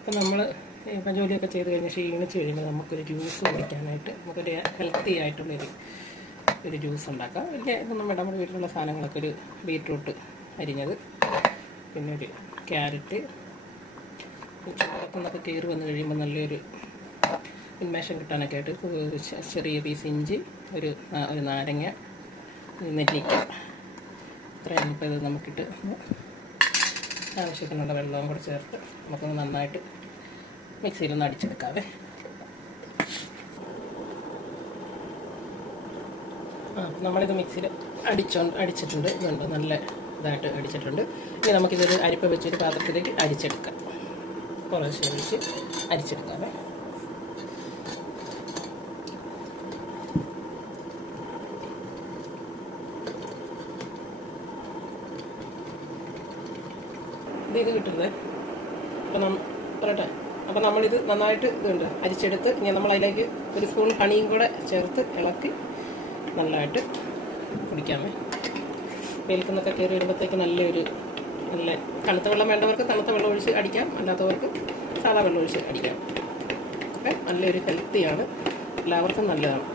അപ്പം നമ്മൾ ഇപ്പം ജോലിയൊക്കെ ചെയ്ത് കഴിഞ്ഞ് ക്ഷീണിച്ച് കഴിയുമ്പോൾ നമുക്കൊരു ജ്യൂസ് കുടിക്കാനായിട്ട് നമുക്കൊരു ഹെൽത്തി ആയിട്ടുള്ളൊരു ജ്യൂസ് ഉണ്ടാക്കാം. വലിയ ഇതൊന്നും വേണ്ട, നമ്മുടെ വീട്ടിലുള്ള സാധനങ്ങളൊക്കെ ഒരു ബീറ്റ്റൂട്ട് അരിഞ്ഞത്, പിന്നെ ഒരു ക്യാരറ്റ്, ചോറൊക്കെ കയറി വന്ന് കഴിയുമ്പോൾ നല്ലൊരു ഉന്മേഷം കിട്ടാനൊക്കെ ആയിട്ട് ചെറിയ പീസ് ഇഞ്ചി, ഒരു നാരങ്ങ, നെല്ലിക്ക, ഇത്രയും ഇപ്പോൾ ഇത് നമുക്കിട്ട് ആവശ്യത്തിനുള്ള വെള്ളവും കൂടെ ചേർത്ത് നമുക്കൊന്ന് നന്നായിട്ട് മിക്സിയിലൊന്ന് അടിച്ചെടുക്കാവേ. നമ്മളിത് മിക്സിയിൽ അടിച്ചിട്ടുണ്ട്. ഇതുണ്ട്, നല്ല ഇതായിട്ട് അടിച്ചിട്ടുണ്ട്. ഇനി നമുക്കിതൊരു അരിപ്പ വെച്ചൊരു പാത്രത്തിലേക്ക് അരിച്ചെടുക്കാം. കുറേശ്ശെ ഒഴിച്ച് അരിച്ചെടുക്കാവേ. ഇത് കിട്ടുന്നത് പറയട്ടെ. അപ്പം നമ്മളിത് നന്നായിട്ട് ഇതുണ്ട് അരിച്ചെടുത്ത് ഇനി നമ്മളതിലേക്ക് ഒരു സ്പൂൺ ഹണിയും കൂടെ ചേർത്ത് ഇളക്കി നല്ലതായിട്ട് കുടിക്കാമേ. വെയിൽക്കുന്നൊക്കെ കയറി വരുമ്പോഴത്തേക്ക് നല്ല തണുത്ത വെള്ളം വേണ്ടവർക്ക് തണുത്ത വെള്ളം ഒഴിച്ച് അടിക്കാം, അല്ലാത്തവർക്ക് സാധാ വെള്ളം ഒഴിച്ച് അടിക്കാം. ഓക്കെ, നല്ലൊരു ഹെൽത്തിയാണ്, എല്ലാവർക്കും നല്ലതാണ്.